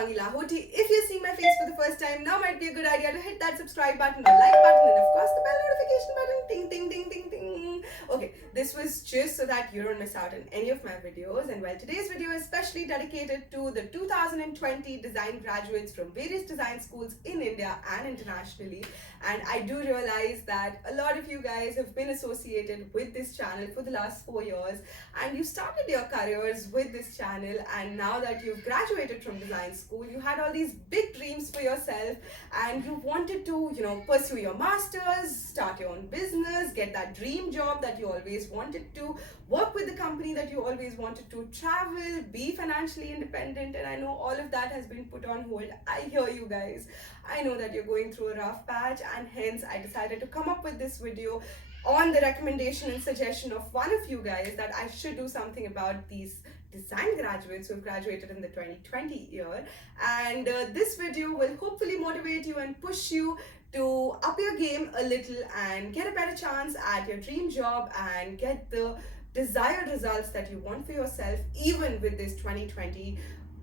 Shivangi Lahoty. If you're seeing my face for the first time, now might be a good idea to hit that subscribe button, the like button, and of course the bell notification button. Ding, ding, ding, ding, ding. Okay, this was just so that you don't miss out on any of my videos. And well, today's video is specially dedicated to the 2020 design graduates from various design schools in India and internationally. And I do realize that a lot of you guys have been associated with this channel for the last 4 years, and you started your careers with this channel, and now that you've graduated from design school, you had all these big dreams for yourself, and you wanted to, pursue your masters, start your own business, get that dream job that you always wanted to, work with the company that you always wanted to, travel, be financially independent. And I know all of that has been put on hold. I hear you guys. I know that you're going through a rough patch, and hence I decided to come up with this video on the recommendation and suggestion of one of you guys that I should do something about these design graduates who have graduated in the 2020 year. And this video will hopefully motivate you and push you to up your game a little and get a better chance at your dream job and get the desired results that you want for yourself, even with this 2020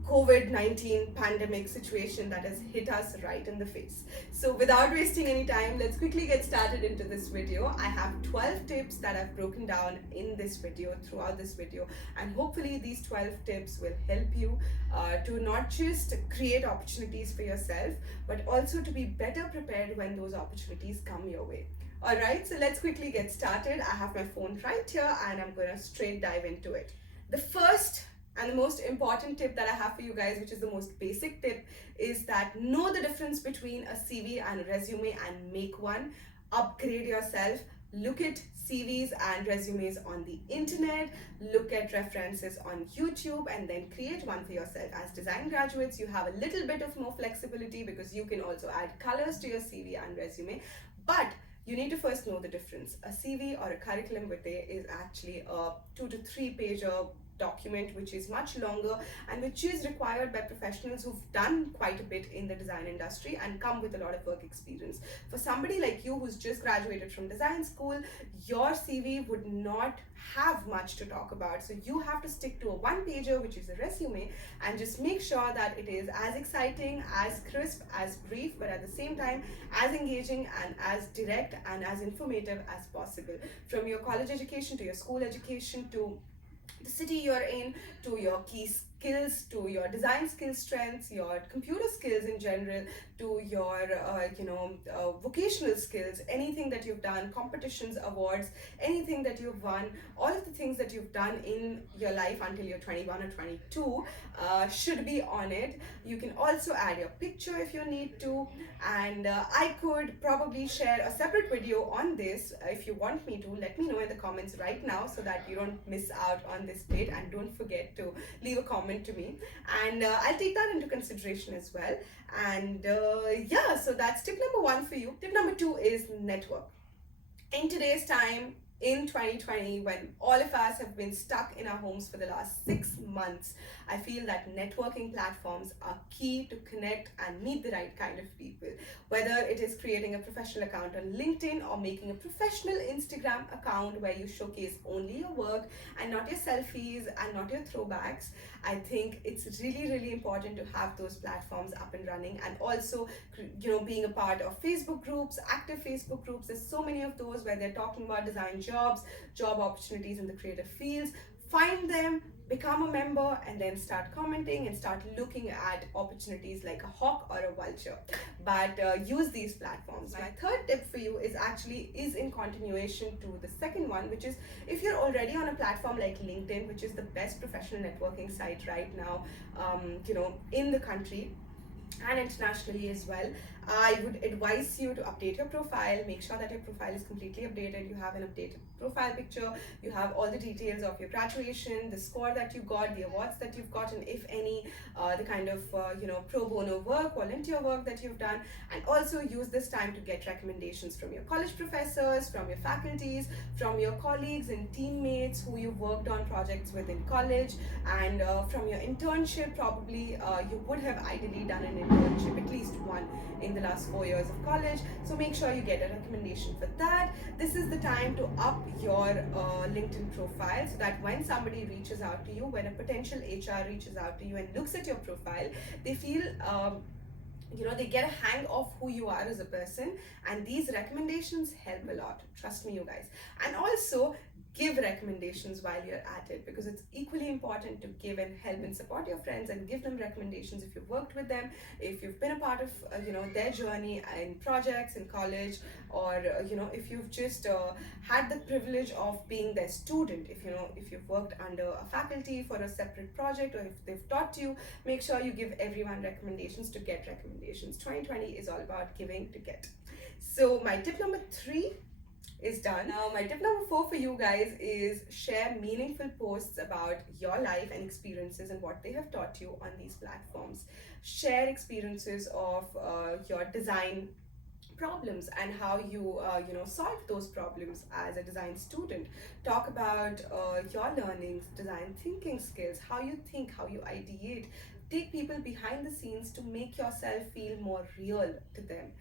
COVID-19 pandemic situation that has hit us right in the face. So without wasting any time, let's quickly get started into this video. I have 12 tips that I've broken down in this video, throughout this video, and hopefully these 12 tips will help you to not just create opportunities for yourself, but also to be better prepared when those opportunities come your way. Alright, so let's quickly get started. I have my phone right here and I'm going to straight dive into it. The first and the most important tip that I have for you guys, which is the most basic tip, is that know the difference between a CV and a resume and make one. Upgrade yourself. Look at CVs and resumes on the internet, look at references on YouTube, and then create one for yourself. As design graduates, you have a little bit of more flexibility because you can also add colors to your CV and resume, but you need to first know the difference. A CV or a curriculum vitae is actually a 2 to 3 pager document which is much longer and which is required by professionals who've done quite a bit in the design industry and come with a lot of work experience. For somebody like you who's just graduated from design school, your CV would not have much to talk about. So you have to stick to a 1-pager, which is a resume, and just make sure that it is as exciting, as crisp, as brief, but at the same time as engaging and as direct and as informative as possible. From your college education to your school education to the city you're in, to your key skills, to your design skill strengths, your computer skills in general, to your vocational skills, anything that you've done, competitions, awards, anything that you've won, all of the things that you've done in your life until you're 21 or 22 should be on it. You can also add your picture if you need to, and I could probably share a separate video on this. If you want me to, let me know in the comments right now so that you don't miss out on this bit, and don't forget to leave a comment to me, and I'll take that into consideration as well. And yeah, so that's tip number 1 for you. Tip number 2 is network. In today's time, in 2020, when all of us have been stuck in our homes for the last 6 months, I feel that networking platforms are key to connect and meet the right kind of people. Whether it is creating a professional account on LinkedIn or making a professional Instagram account where you showcase only your work and not your selfies and not your throwbacks, I think it's really, really important to have those platforms up and running. And also, being a part of Facebook groups, active Facebook groups. There's so many of those where they're talking about design jobs, job opportunities in the creative fields. Find them, become a member, and then start commenting and start looking at opportunities like a hawk or a vulture. But use these platforms. My third tip for you is in continuation to the second one, which is if you're already on a platform like LinkedIn, which is the best professional networking site right now, in the country and internationally as well, I would advise you to update your profile. Make sure that your profile is completely updated. You have an updated profile picture. You have all the details of your graduation, the score that you got, the awards that you've gotten, if any, the kind of pro bono work, volunteer work that you've done, and also use this time to get recommendations from your college professors, from your faculties, from your colleagues and teammates who you've worked on projects with in college, and from your internship. Probably you would have ideally done an internship, at least one, in the last 4 years of college. So make sure you get a recommendation for that. This is the time to up your LinkedIn profile, so that when somebody reaches out to you, when a potential HR reaches out to you and looks at your profile, they feel they get a hang of who you are as a person. And these recommendations help a lot, trust me, you guys. And also give recommendations while you're at it, because it's equally important to give and help and support your friends and give them recommendations if you've worked with them, if you've been a part of their journey in projects in college, or if you've just had the privilege of being their student, if you've worked under a faculty for a separate project, or if they've taught you. Make sure you give everyone recommendations to get recommendations. 2020 is all about giving to get. So my tip number 3 is done. Now my tip number 4 for you guys is share meaningful posts about your life and experiences and what they have taught you on these platforms. Share experiences of your design problems and how you solve those problems as a design student. Talk about your learnings, design thinking skills, how you think, how you ideate. Take people behind the scenes to make yourself feel more real to them.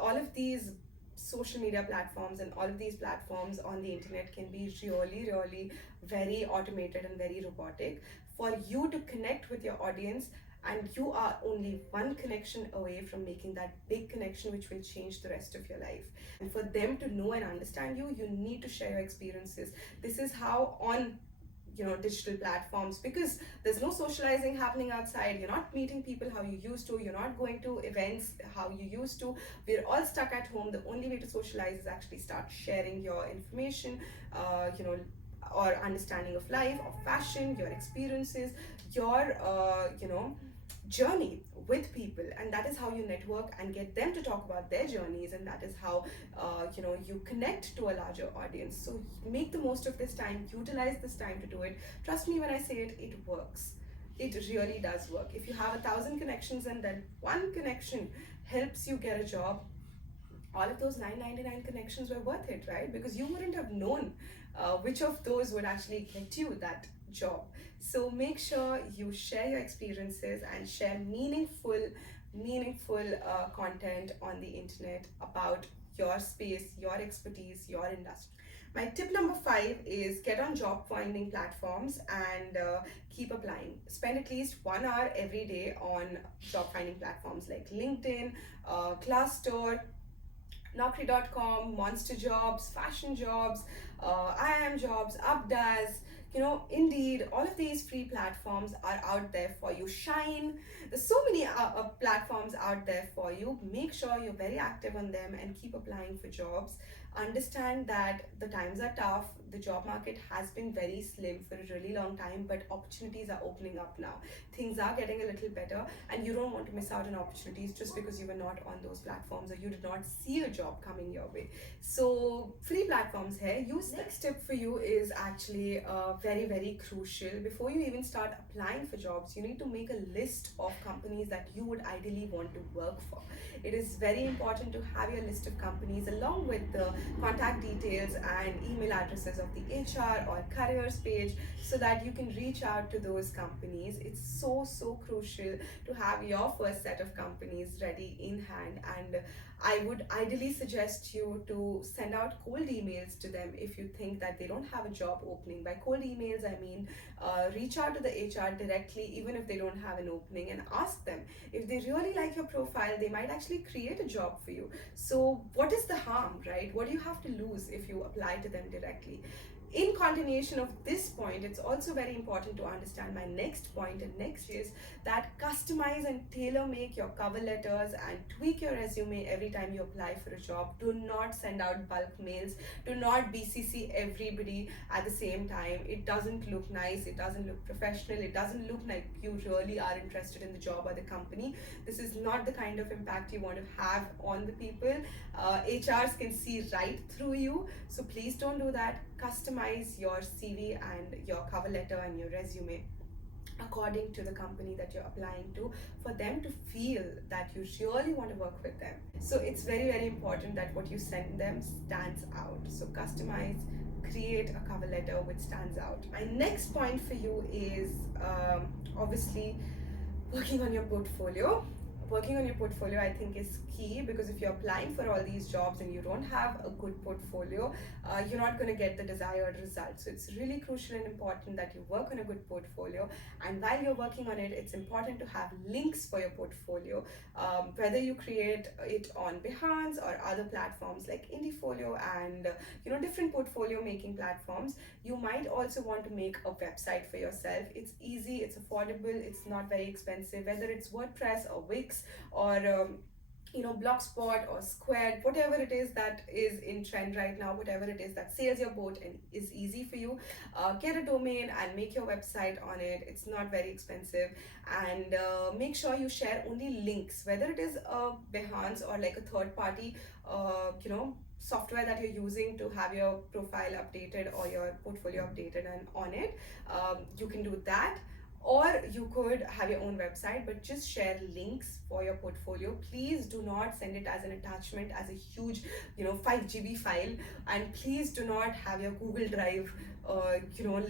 All of these social media platforms and all of these platforms on the internet can be really, really very automated and very robotic. For you to connect with your audience, and you are only one connection away from making that big connection which will change the rest of your life. And for them to know and understand you, you need to share your experiences. This is how on digital platforms, because there's no socializing happening outside. You're not meeting people how you used to, you're not going to events how you used to. We're all stuck at home. The only way to socialize is actually start sharing your information, or understanding of life, of fashion, your experiences, your journey with people. And that is how you network and get them to talk about their journeys, and that is how you connect to a larger audience. So make the most of this time, utilize this time to do it. Trust me when I say it, it works. It really does work. If you have 1,000 connections and then one connection helps you get a job, all of those 999 connections were worth it, right? Because you wouldn't have known which of those would actually get you that job. So make sure you share your experiences and share meaningful content on the internet about your space, your expertise, your industry. My tip number 5 is get on job finding platforms and keep applying. Spend at least 1 hour every day on job finding platforms like LinkedIn, Glassdoor, Naukri.com, Monster Jobs, Fashion Jobs, IIM Jobs, Updaz, Indeed. All of these free platforms are out there for you. Shine. There's so many platforms out there for you. Make sure you're very active on them and keep applying for jobs. Understand that the times are tough. The job market has been very slim for a really long time, but opportunities are opening up now. Things are getting a little better, and you don't want to miss out on opportunities just because you were not on those platforms or you did not see a job coming your way. So free platforms here. Use next tip for you is actually very, very crucial. Before you even start applying for jobs, you need to make a list of companies that you would ideally want to work for. It is very important to have your list of companies along with the contact details and email addresses of the HR or careers page, so that you can reach out to those companies. It's so crucial to have your first set of companies ready in hand, and I would ideally suggest you to send out cold emails to them if you think that they don't have a job opening. By cold emails, I mean reach out to the HR directly, even if they don't have an opening, and ask them. If they really like your profile, they might actually create a job for you. So what is the harm, right? What do you have to lose if you apply to them directly? In continuation of this point, it's also very important to understand my next point, and next is that customize and tailor make your cover letters and tweak your resume every time you apply for a job. Do not send out bulk mails. Do not BCC everybody at the same time. It doesn't look nice. It doesn't look professional. It doesn't look like you really are interested in the job or the company. This is not the kind of impact you want to have on the people. HRs can see right through you. So please don't do that. Customize your CV and your cover letter and your resume according to the company that you're applying to, for them to feel that you really want to work with them. So it's very, very important that what you send them stands out. So customize, create a cover letter which stands out. My next point for you is obviously working on your portfolio. working on your portfolio, I think, is key, because if you're applying for all these jobs and you don't have a good portfolio, you're not going to get the desired results. So it's really crucial and important that you work on a good portfolio. And while you're working on it, it's important to have links for your portfolio, whether you create it on Behance or other platforms like Indiefolio and different portfolio making platforms. You might also want to make a website for yourself. It's easy, it's affordable, it's not very expensive, whether it's WordPress or Wix or Blogspot or Squared, whatever it is that is in trend right now, whatever it is that sails your boat and is easy for you, get a domain and make your website on it. It's not very expensive, and make sure you share only links, whether it is a Behance or like a third party, software that you're using to have your profile updated or your portfolio updated and on it. You can do that, or you could have your own website, but just share links for your portfolio. Please do not send it as an attachment, as a huge 5 GB file, and please do not have your Google Drive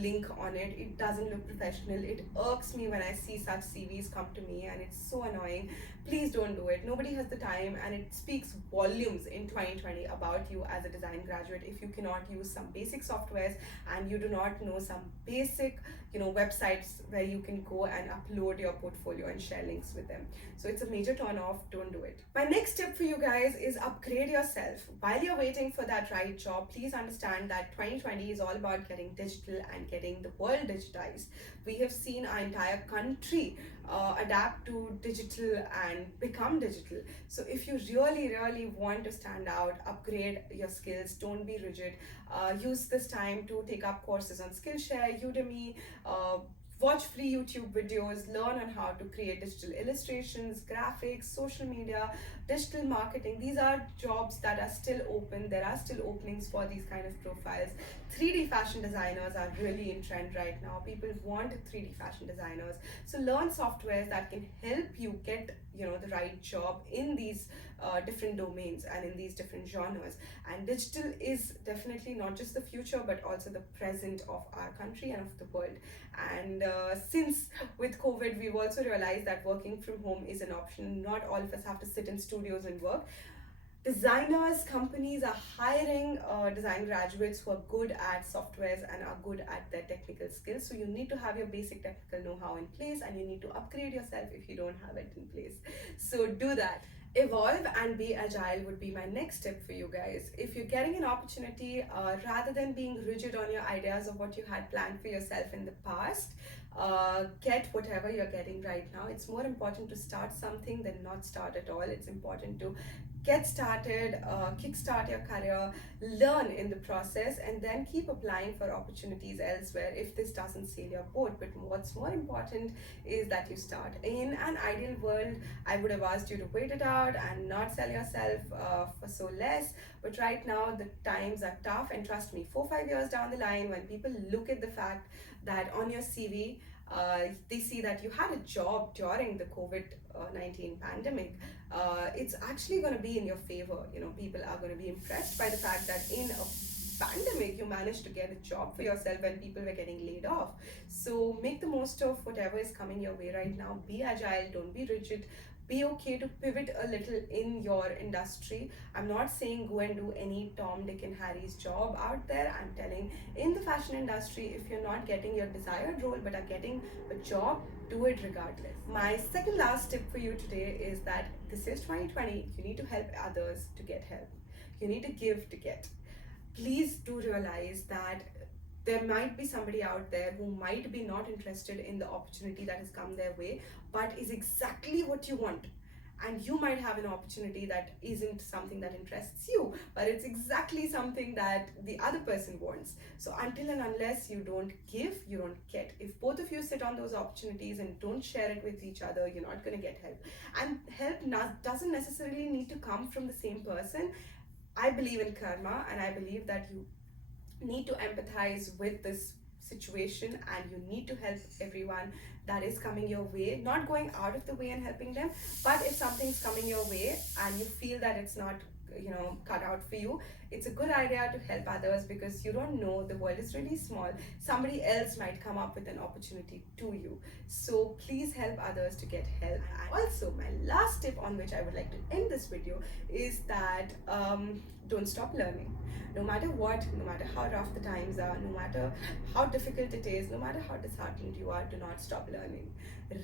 link on it. It doesn't look professional. It irks me when I see such CVs come to me, and it's so annoying. Please don't do it. Nobody has the time, and it speaks volumes in 2020 about you as a design graduate if you cannot use some basic softwares and you do not know some basic websites where you can go and upload your portfolio and share links with them. So it's a major turn off. Don't do it. My next tip for you guys is upgrade yourself. While you're waiting for that right job, please understand that 2020 is all about getting digital and getting the world digitized. We have seen our entire country adapt to digital and become digital. So if you really want to stand out, upgrade your skills, don't be rigid. Use this time to take up courses on Skillshare, Udemy, watch free YouTube videos, learn on how to create digital illustrations, graphics, social media, digital marketing. These are jobs that are still open. There are still openings for these kind of profiles. 3D fashion designers are really in trend right now. People want 3D fashion designers. So learn softwares that can help you get the right job in these different domains and in these different genres. And digital is definitely not just the future, but also the present of our country and of the world. And since with COVID, we've also realized that working from home is an option. Not all of us have to sit in studios and work. Designers, companies are hiring design graduates who are good at softwares and are good at their technical skills. So you need to have your basic technical know-how in place, and you need to upgrade yourself if you don't have it in place. So do that. Evolve and be agile would be my next tip for you guys. If you're getting an opportunity, rather than being rigid on your ideas of what you had planned for yourself in the past, get whatever you're getting right now. It's more important to start something than not start at all. It's important to get started, kickstart your career, learn in the process, and then keep applying for opportunities elsewhere if this doesn't sail your boat. But what's more important is that you start. In an ideal world, I would have asked you to wait it out and not sell yourself for so less. But right now, the times are tough, and trust me, 4-5 years down the line, when people look at the fact that on your CV, they see that you had a job during the COVID-19 pandemic, it's actually going to be in your favor. People are going to be impressed by the fact that in a pandemic you managed to get a job for yourself when people were getting laid off. So make the most of whatever is coming your way right now. Be agile, don't be rigid. Be okay to pivot a little in your industry. I'm not saying go and do any Tom, Dick, and Harry's job out there. I'm telling, in the fashion industry, if you're not getting your desired role but are getting a job, do it regardless. My second last tip for you today is that this is 2020. You need to help others to get help. You need to give to get. Please do realize that there might be somebody out there who might be not interested in the opportunity that has come their way, but is exactly what you want. And you might have an opportunity that isn't something that interests you, but it's exactly something that the other person wants. So until and unless you don't give, you don't get. If both of you sit on those opportunities and don't share it with each other, you're not going to get help. And help doesn't necessarily need to come from the same person. I believe in karma, and I believe that you need to empathize with this situation, and you need to help everyone that is coming your way, not going out of the way and helping them. But if something's coming your way and you feel that it's not cut out for you, It's a good idea to help others because you don't know, the world is really small. Somebody else might come up with an opportunity to you. So please help others to get help. And also, my last tip on which I would like to end this video is that don't stop learning. No matter what, no matter how rough the times are, no matter how difficult it is, no matter how disheartened you are, do not stop learning.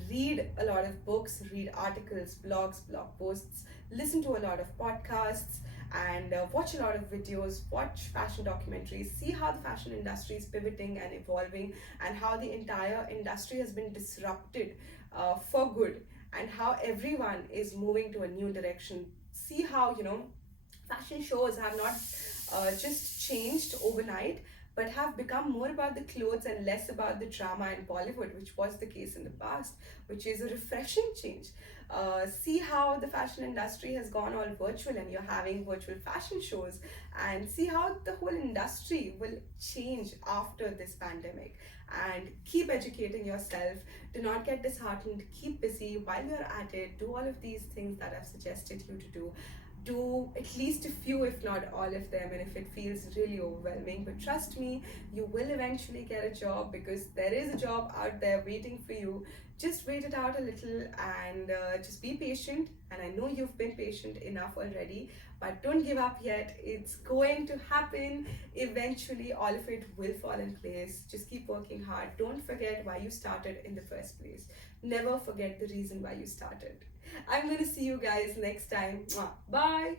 Read a lot of books, read articles, blogs, blog posts, listen to a lot of podcasts, and watch a lot of videos, watch fashion documentaries, see how the fashion industry is pivoting and evolving, and how the entire industry has been disrupted for good, and how everyone is moving to a new direction. See how, fashion shows have not just changed overnight, but have become more about the clothes and less about the drama in Bollywood, which was the case in the past, which is a refreshing change. See how the fashion industry has gone all virtual and you're having virtual fashion shows, and see how the whole industry will change after this pandemic. And keep educating yourself. Do not get disheartened. Keep busy while you're at it. Do all of these things that I've suggested you to do. Do at least a few, if not all of them, and if it feels really overwhelming, but trust me, you will eventually get a job, because there is a job out there waiting for you. Just wait it out a little, and just be patient. And I know you've been patient enough already, but don't give up yet. It's going to happen eventually. All of it will fall in place. Just keep working hard. Don't forget why you started in the first place. Never forget the reason why you started. I'm going to see you guys next time. Bye.